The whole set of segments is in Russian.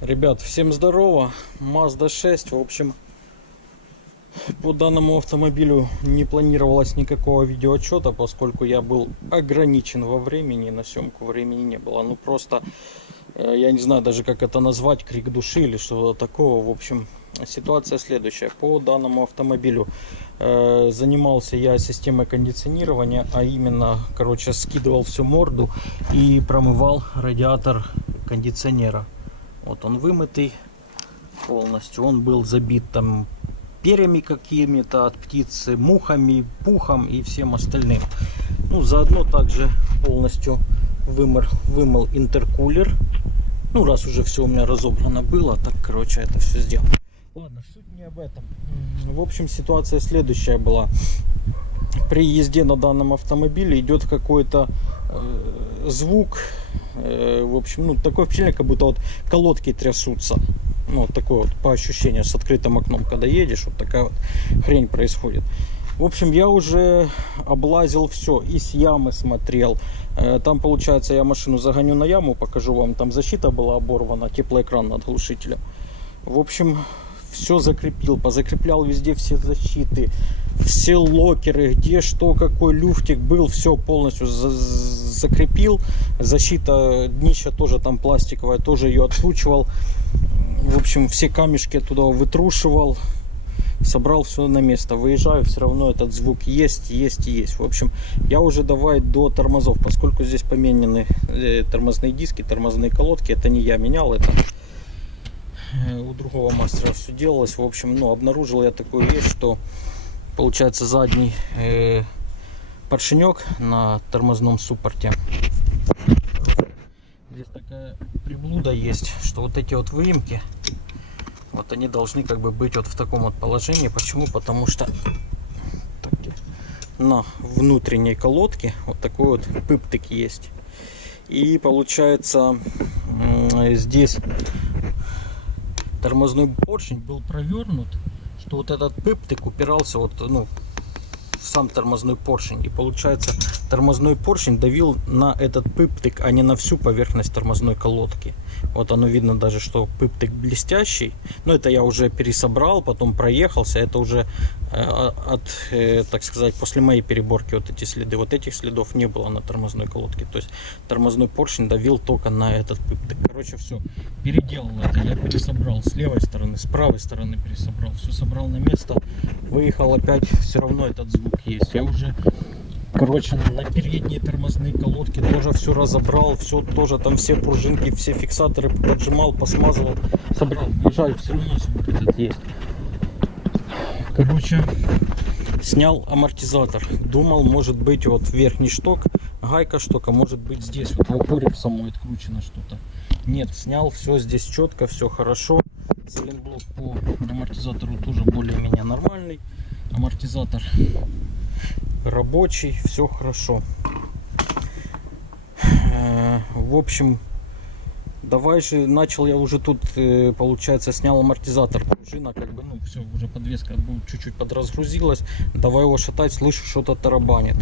Ребят, всем здорово. Mazda 6. В общем, по данному автомобилю не планировалось никакого видеоотчета, поскольку я был ограничен во времени, на съемку времени не было. Ну просто, я не знаю даже как это назвать, крик души или что-то такого. В общем, ситуация следующая. По данному автомобилю занимался я системой кондиционирования, а именно, короче, скидывал всю морду и промывал радиатор кондиционера. Вот он вымытый полностью, он был забит там перьями какими-то от птицы, мухами, пухом и всем остальным. Ну, заодно также полностью вымыл интеркулер. Ну, раз уже все у меня разобрано было, так, короче, это все сделал. Ладно, суть не об этом. В общем, ситуация следующая была. При езде на данном автомобиле идет какой-то звук. В общем, ну, такое впечатление, как будто вот колодки трясутся. Ну, вот такое вот по ощущению с открытым окном, когда едешь, вот такая вот хрень происходит. В общем, я уже облазил все, и с ямы смотрел. Там, получается, я машину загоню на яму, покажу вам. Там защита была оборвана, теплоэкран от глушителя. В общем, все закрепил, позакреплял везде все защиты, все локеры, где что, какой люфтик был, все полностью закрепил. Защита днища тоже там пластиковая, тоже ее откручивал. В общем, все камешки оттуда вытрушивал, собрал все на место. Выезжаю, все равно этот звук есть. В общем, я уже давай до тормозов, поскольку здесь поменены тормозные диски, тормозные колодки. Это не я менял, это у другого мастера все делалось. В общем, ну, обнаружил я такую вещь, что получается задний поршенек на тормозном суппорте. Здесь такая приблуда есть, что вот эти вот выемки, вот они должны как бы быть вот в таком вот положении. Почему? Потому что на внутренней колодке вот такой вот пыптык есть. И получается здесь тормозной поршень был провернут, что вот этот пыптык упирался вот, ну, в сам тормозной поршень. И получается, тормозной поршень давил на этот пыптык, а не на всю поверхность тормозной колодки. Вот оно видно даже, что пыптык блестящий. Но это я уже пересобрал, потом проехался. Это уже так сказать, после моей переборки вот эти следы. Вот этих следов не было на тормозной колодке. То есть тормозной поршень давил только на этот пыптык. Короче, все. Переделал это. Я пересобрал с левой стороны, с правой стороны пересобрал. Все собрал на место. Выехал опять. Все равно этот звук есть. Я уже, короче, на передние тормозные колодки тоже все разобрал. Все тоже там, все пружинки, все фиксаторы поджимал, посмазывал. Собрал. Жаль, все равно звук этот есть. Короче, снял амортизатор. Думал, может быть, вот верхний шток, гайка штока, может быть, здесь вот в упоре в самой откручено что-то. Нет, снял, все здесь четко, все хорошо. Сайлентблок по амортизатору тоже более-менее нормальный. Амортизатор рабочий, все хорошо. В общем, давай же, начал я уже тут, получается, снял амортизатор. Пружина, как бы, ну, все, уже подвеска чуть-чуть подразгрузилась. Давай его шатать, слышу, что-то тарабанит.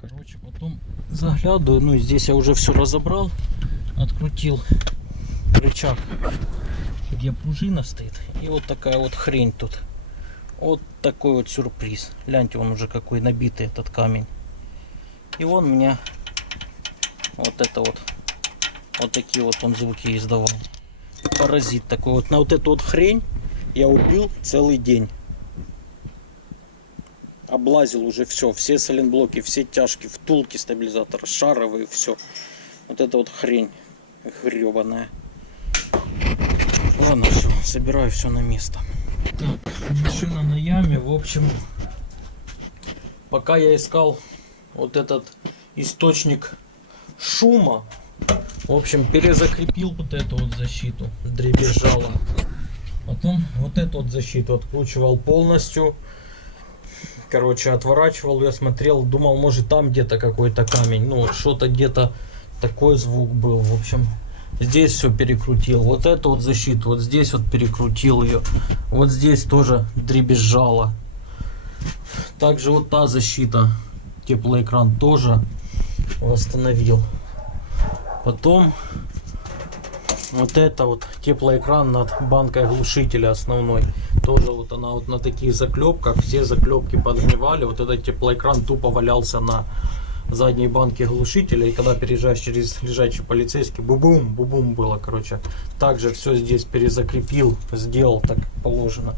Короче, потом заглядываю, ну, здесь я уже все разобрал. Открутил рычаг, где пружина стоит. И вот такая вот хрень тут. Вот такой вот сюрприз. Гляньте, он уже какой набитый, этот камень. И он меня вот это вот. Вот такие вот он звуки издавал. Паразит такой вот. На вот эту вот хрень я убил целый день. Облазил уже все сайлентблоки, все тяжки, втулки стабилизатора, шаровые, все. Вот это вот хрень гребаная. Ладно, все, собираю все на место. Так, машина на яме. В общем, пока я искал вот этот источник шума, в общем, перезакрепил вот эту вот защиту, дребезжала. Потом вот эту вот защиту откручивал полностью. Короче, отворачивал, я смотрел, думал, может там где-то какой-то камень. Ну, вот что-то где-то такой звук был. В общем, здесь все перекрутил. Вот эту вот защиту, вот здесь вот перекрутил ее. Вот здесь тоже дребезжало. Также вот та защита, теплоэкран, тоже восстановил. Потом Вот это вот теплоэкран над банкой глушителя основной. Тоже вот она вот на таких заклепках. Все заклепки подгнивали. Вот этот теплоэкран тупо валялся на задней банке глушителя. И когда переезжаешь через лежачий полицейский, бу-бум, бу-бум было, короче. Также все здесь перезакрепил, сделал так как положено.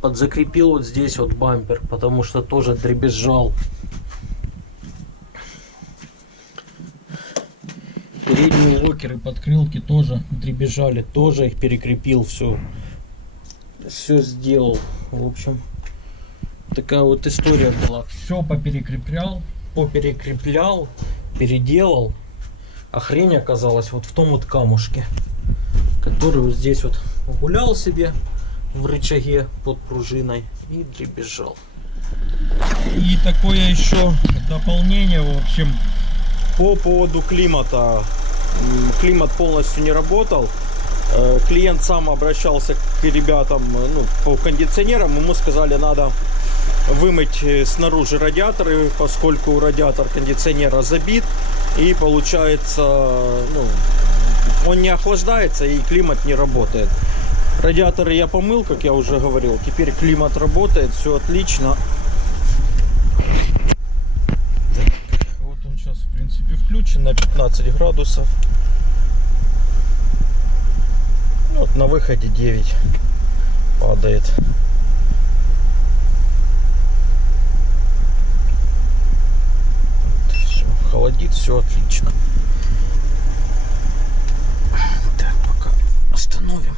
Подзакрепил вот здесь вот бампер, потому что тоже дребезжал. Передние локеры, подкрылки тоже дребезжали, тоже их перекрепил, все сделал. В общем, такая вот история была. Все поперекреплял, переделал. А хрень оказалась вот в том вот камушке, который вот здесь вот гулял себе в рычаге под пружиной и дребезжал. И такое еще дополнение, в общем, по поводу климата. Климат полностью не работал. Клиент сам обращался к ребятам, ну, по кондиционерам. Ему сказали, надо вымыть снаружи радиаторы, поскольку радиатор кондиционера забит. И получается, ну, он не охлаждается и климат не работает. Радиаторы я помыл, как я уже говорил. Теперь климат работает, все отлично. Вот он сейчас, в принципе, включен на 15 градусов. Вот на выходе 9 падает. Все, холодит, все отлично. Так, пока остановим.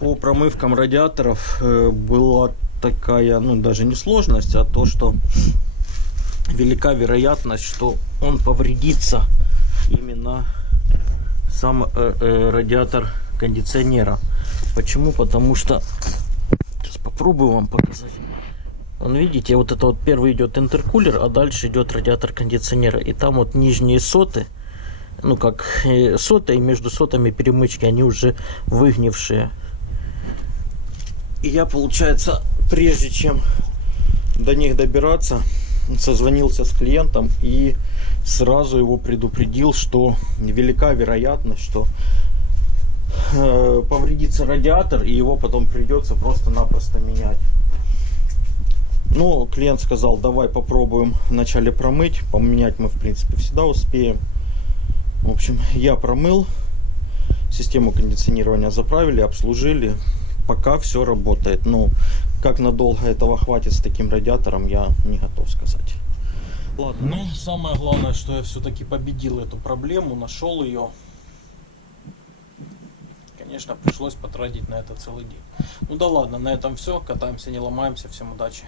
По промывкам радиаторов была такая, ну, даже не сложность, а то, что велика вероятность, что он повредится, именно сам радиатор кондиционера. Почему? Потому что, сейчас попробую вам показать. Вон, видите, вот это вот первый идет интеркулер, а дальше идет радиатор кондиционера. И там вот нижние соты, ну как соты, и между сотами перемычки, они уже выгнившие. И я, получается, прежде чем до них добираться, созвонился с клиентом и сразу его предупредил, что велика вероятность, что повредится радиатор, и его потом придется просто-напросто менять. Ну, клиент сказал, давай попробуем вначале промыть. Поменять мы, в принципе, всегда успеем. В общем, я промыл, систему кондиционирования заправили, обслужили. Пока все работает. Но как надолго этого хватит с таким радиатором, я не готов сказать. Ладно. Ну, самое главное, что я все-таки победил эту проблему, нашел ее. Конечно, пришлось потратить на это целый день. Ну да ладно, на этом все. Катаемся, не ломаемся. Всем удачи.